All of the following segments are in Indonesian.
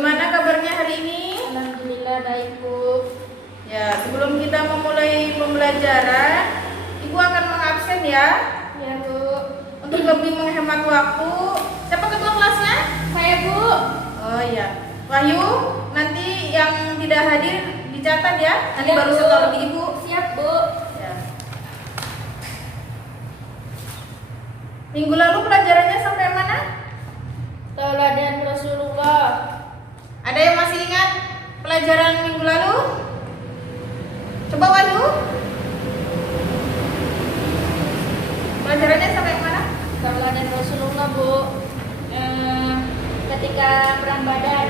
Bagaimana kabarnya hari ini? Alhamdulillah baik, Bu. Ya, sebelum kita memulai pembelajaran, Ibu akan mengabsen ya. Ya, Bu. Untuk lebih menghemat waktu. Siapa ketua kelasnya? Saya, Bu. Oh iya. Wahyu, nanti yang tidak hadir dicatat ya. Nanti Siap, baru Bu. setor di Ibu. Siap, Bu. Ya. Minggu lalu pelajarannya sampai mana? Tauladan Rasulullah. Ada yang masih ingat pelajaran minggu lalu? Coba Wahyu. Pelajarannya sampai mana? Tauladan Rasulullah, Bu. Ketika perang Badar,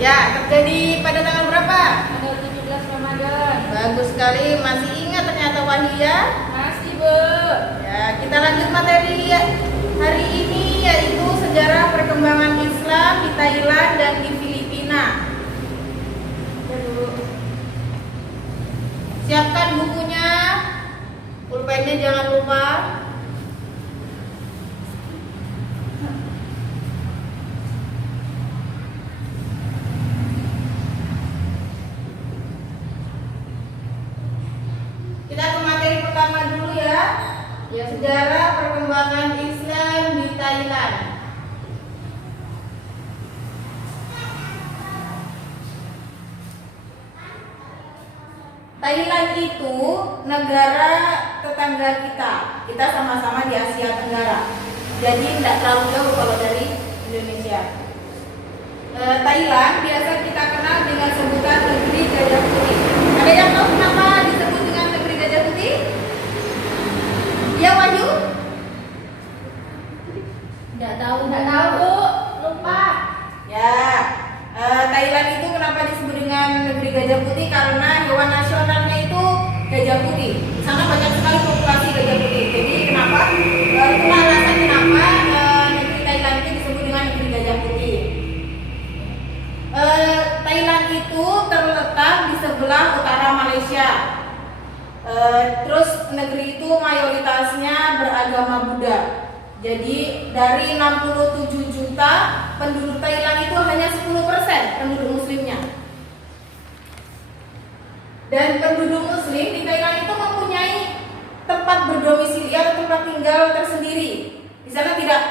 Ya, terjadi pada tanggal berapa? tanggal 17 Ramadan. Bagus sekali, masih ingat ternyata Wahyu ya. Masih, Bu. Ya, kita lanjut materi hari ini, yaitu sejarah perkembangan Islam di Thailand dan di Filipina. Ya, Bu. Siapkan bukunya, pulpennya jangan lupa. Kita ke materi pertama dulu ya. Ya, sejarah perkembangan Islam di Thailand. Thailand itu negara tetangga kita. Kita sama-sama di Asia Tenggara. Jadi tidak terlalu jauh kalau dari Indonesia. Thailand biasa kita kenal dengan sebutan negeri gajah putih. Ada yang tahu kenapa disebut dengan negeri gajah putih? Ya, Wahyu? Nggak tahu, Bu. Lupa. Ya, Thailand itu kenapa disebut dengan negeri gajah putih? Karena hewan nasionalnya itu gajah putih. Di sana banyak sekali populasi gajah putih. Jadi kenapa? Itulah alasan kenapa negeri Thailand itu disebut dengan negeri gajah putih. Thailand itu terletak di sebelah utara Malaysia. Terus negeri itu mayoritasnya beragama Buddha. Jadi dari 67 juta penduduk Thailand itu hanya 10% penduduk muslimnya. Dan penduduk muslim di Thailand itu mempunyai tempat berdomisili atau tempat tinggal tersendiri. Di sana tidak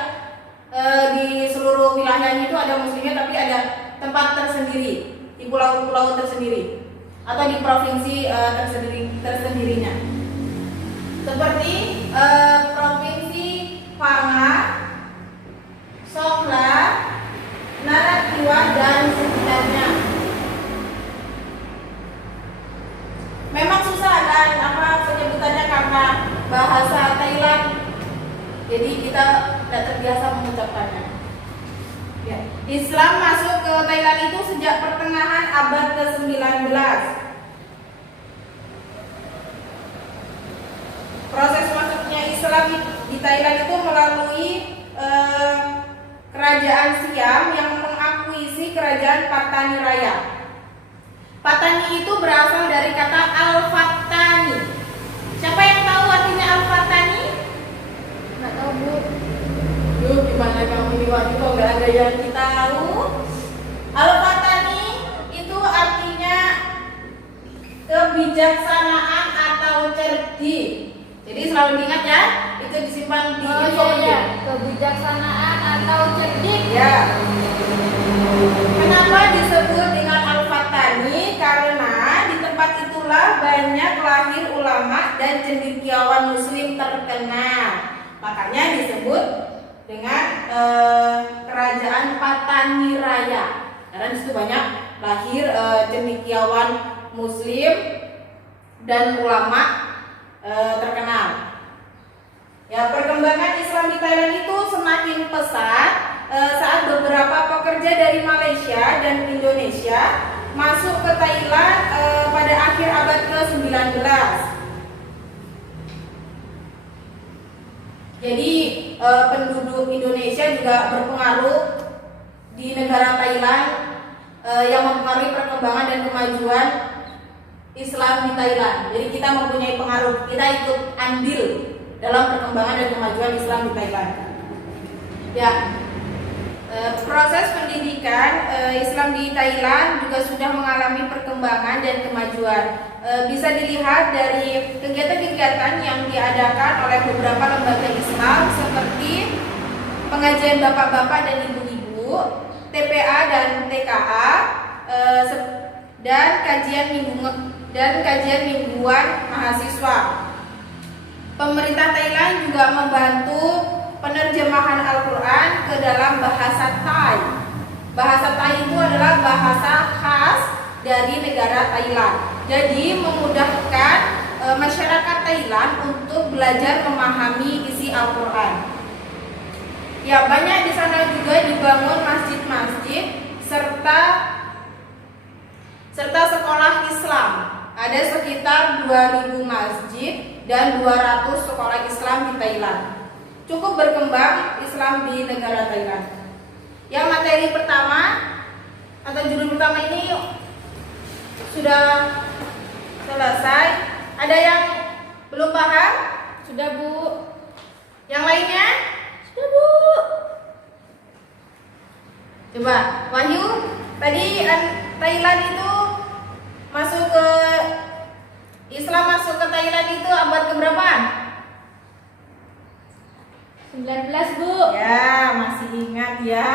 di seluruh wilayahnya itu ada muslimnya, tapi ada tempat tersendiri di pulau-pulau tersendiri atau di provinsi tersendirinya. Seperti provinsi Panga, Songkhla, Narathiwa dan sekitarnya. Memang susah kan penyebutannya karena bahasa Thailand. Jadi kita tidak terbiasa mengucapkannya. Ya. Islam masuk ke Thailand itu sejak pertengahan abad ke-19. Proses masuknya Islam di Thailand itu melalui kerajaan Siam yang mengakuisisi kerajaan Patani Raya. Patani itu berasal dari kata Al-Fatani. Siapa yang tahu artinya Al-Fatani? Nggak tahu, Bu. Duh, gimana kamu nih Wahyu, kok nggak ada yang kita tahu? Al-Fatani itu artinya kebijaksanaan atau cerdik. Jadi selalu diingat ya, itu disimpan di info penting. Iya. Kebijaksanaan atau cerdik. Ya. Kenapa disebut dengan Al-Fatani? Karena di tempat itulah banyak lahir ulama dan cendekiawan muslim terkenal. Makanya disebut dengan kerajaan Patani Raya. Karena di situ banyak lahir cendekiawan muslim dan ulama terkenal. Ya, perkembangan Islam di Thailand itu semakin pesat saat beberapa pekerja dari Malaysia dan Indonesia masuk ke Thailand pada akhir abad ke-19. Jadi penduduk Indonesia juga berpengaruh di negara Thailand yang mempengaruhi perkembangan dan kemajuan Islam di Thailand. Jadi kita mempunyai pengaruh, kita ikut andil dalam perkembangan dan kemajuan Islam di Thailand. Ya, Proses pendidikan Islam di Thailand juga sudah mengalami perkembangan dan kemajuan. Bisa dilihat dari kegiatan-kegiatan yang diadakan oleh beberapa lembaga Islam seperti pengajian bapak-bapak dan ibu-ibu, TPA dan TKA, dan kajian mingguan mahasiswa. Pemerintah Thailand juga membantu penerjemahan Al-Quran ke dalam bahasa Thai. Bahasa Thai itu adalah bahasa khas dari negara Thailand. Jadi memudahkan masyarakat Thailand untuk belajar memahami isi Al-Quran. Ya, banyak di sana juga dibangun masjid-masjid serta sekolah Islam. Ada sekitar 2000 masjid dan 200 sekolah Islam di Thailand. Cukup berkembang Islam di negara Thailand. Yang materi pertama atau judul pertama ini sudah selesai. Ada yang belum paham? Sudah, Bu. Yang lainnya? Sudah, Bu. Coba, Wahyu, tadi Thailand itu masuk ke Islam masuk ke Thailand itu abad keberapa? 19, Bu. Ya, masih ingat ya.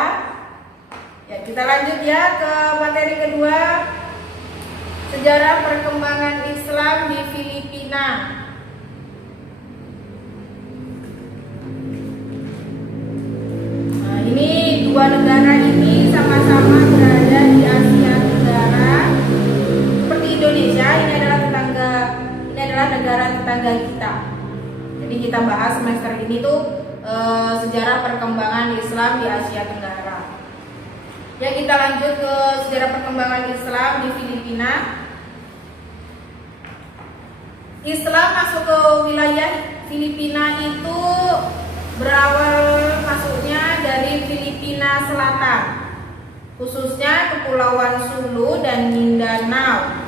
Ya, kita lanjut ya ke materi kedua. Sejarah perkembangan Islam di Filipina. Nah, ini dua negara ini sama-sama berada di Asia Tenggara. Seperti Indonesia, ini adalah negara tetangga kita. Jadi kita bahas semester ini tuh sejarah perkembangan Islam di Asia Tenggara. Ya, kita lanjut ke sejarah perkembangan Islam di Filipina. Islam masuk ke wilayah Filipina itu berawal masuknya dari Filipina Selatan, khususnya Kepulauan Sulu dan Mindanao.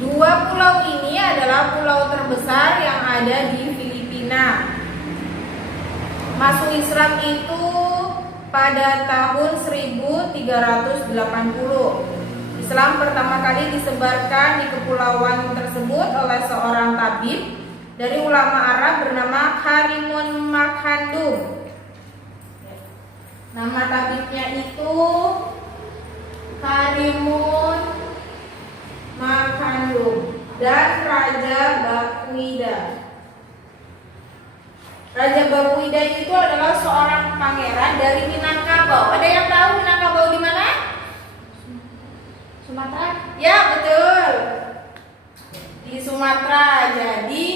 Dua pulau ini adalah pulau terbesar yang ada di Filipina. Masuk Islam itu pada tahun 1380. Islam pertama kali disebarkan di kepulauan tersebut oleh seorang tabib dari ulama Arab bernama Harimun Makhandum. Nama tabibnya itu Harimun Makhandum dan Raja Bakuida. Raja Bakuida itu adalah seorang pangeran dari Minangkabau. Ada yang tahu Minangkabau di mana? Sumatera. Ya, betul. Di Sumatera. Jadi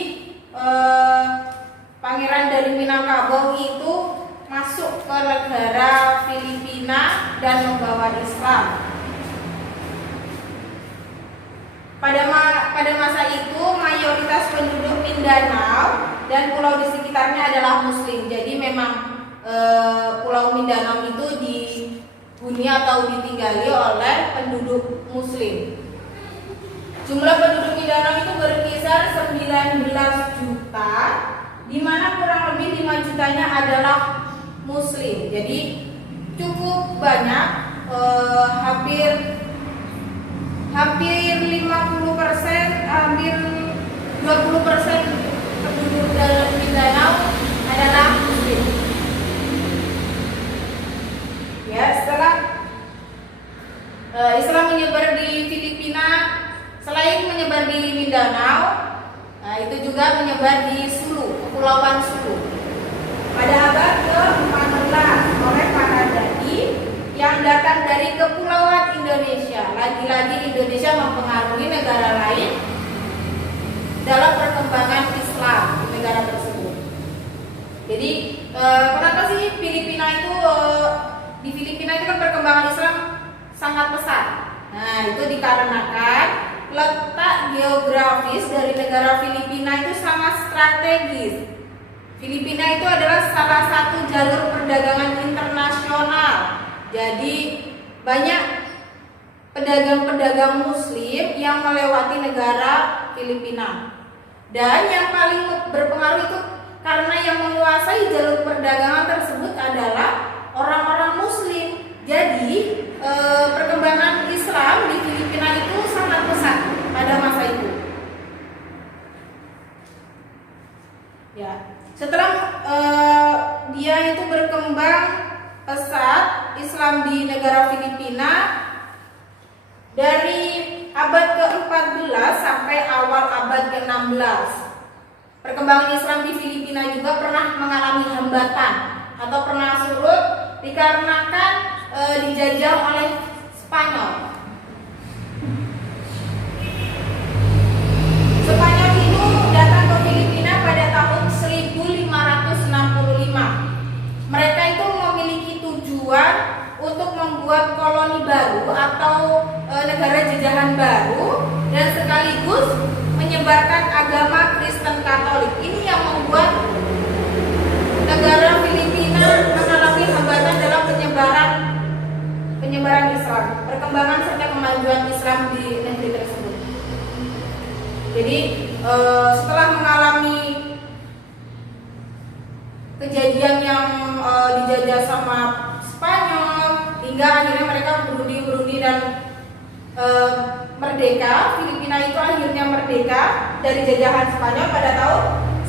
pangeran dari Minangkabau itu masuk ke negara Filipina dan membawa Islam. Pada masa itu mayoritas penduduk Mindanao dan pulau di sekitarnya adalah Muslim. Jadi memang Pulau Mindanao itu dihuni atau ditinggali oleh penduduk Muslim. Jumlah penduduk Mindanao itu berkisar 19 juta, di mana kurang lebih 5 jutanya adalah Muslim. Jadi cukup banyak, hampir 50%, hampir 20% penduduk dalam Mindanao adalah Muslim. Ya, setelah Islam menyebar di Filipina, selain menyebar di Mindanao, itu juga menyebar di Sulu, Kepulauan Sulu. Pada abad ke-14 oleh para dai yang datang dari kepulauan Indonesia. Lagi-lagi Indonesia mempengaruhi negara lain dalam perkembangan Islam di negara tersebut. Jadi kenapa sih Filipina itu di Filipina itu kan perkembangan Islam sangat pesat. Nah, itu dikarenakan letak geografis dari negara Filipina itu sangat strategis. Filipina itu adalah salah satu jalur perdagangan internasional. Jadi banyak pedagang-pedagang Muslim yang melewati negara Filipina. Dan yang paling berpengaruh itu karena yang menguasai jalur perdagangan tersebut adalah orang-orang Muslim. pesat Islam di negara Filipina dari abad ke-14 sampai awal abad ke-16. Perkembangan Islam di Filipina juga pernah mengalami hambatan atau pernah surut dikarenakan dijajah oleh Spanyol. Spanyol itu datang ke Filipina pada tahun 1565. Mereka itu memiliki tujuan untuk membuat koloni baru atau negara jajahan baru dan sekaligus menyebarkan agama Kristen Katolik. Ini yang membuat negara Filipina mengalami hambatan dalam penyebaran Islam, perkembangan serta kemajuan Islam di negeri tersebut. Jadi setelah mengalami kejadian yang dijajah sama Spanyol hingga akhirnya mereka berundi dan merdeka. Filipina itu akhirnya merdeka dari jajahan Spanyol pada tahun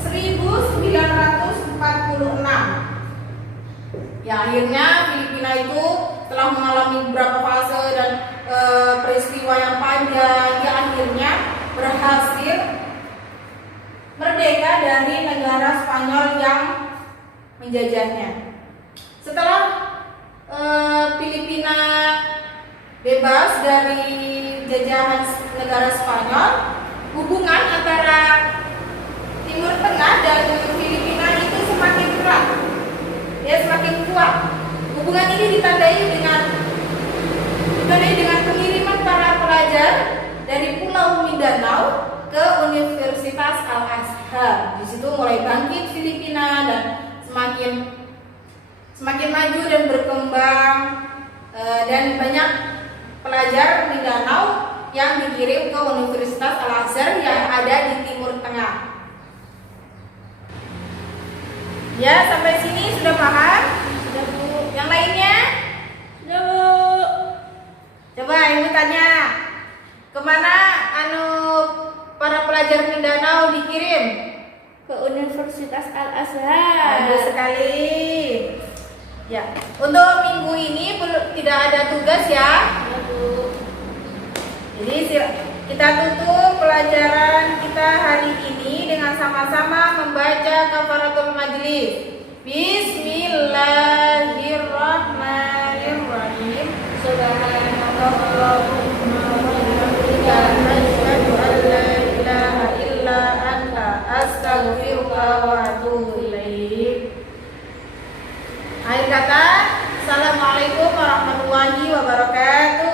1946. Ya, akhirnya Filipina itu telah mengalami beberapa fase dan peristiwa yang panjang. Dia akhirnya berhasil merdeka dari negara Spanyol yang menjajahnya. Setelah Filipina bebas dari jajahan negara Spanyol, hubungan antara Timur Tengah dan Filipina itu semakin erat, ya semakin kuat. Hubungan ini ditandai dengan pengiriman para pelajar dari Pulau Mindanao ke Universitas Al-Azhar. Di situ mulai bangkit Filipina dan semakin maju dan berkembang, dan banyak pelajar Mindanao yang dikirim ke Universitas Al-Azhar yang ada di Timur Tengah. Ya, sampai sini sudah paham? Sudah, Bu. Yang lainnya? Sudah, Bu. Coba Ibu tanya, kemana para pelajar Mindanao dikirim? Ke Universitas Al-Azhar. Bagus sekali. Ya, untuk minggu ini tidak ada tugas ya. Ya, Bu. Jadi kita tutup pelajaran kita hari ini dengan sama-sama membaca kafaratul majlis. Bismillahirrahmanirrahim. Subhanallahumma wa bihamdika asyhadu an la ilaha illa anta astaghfiruka wa atubu ilaik. Akhir kata, assalamualaikum warahmatullahi wabarakatuh.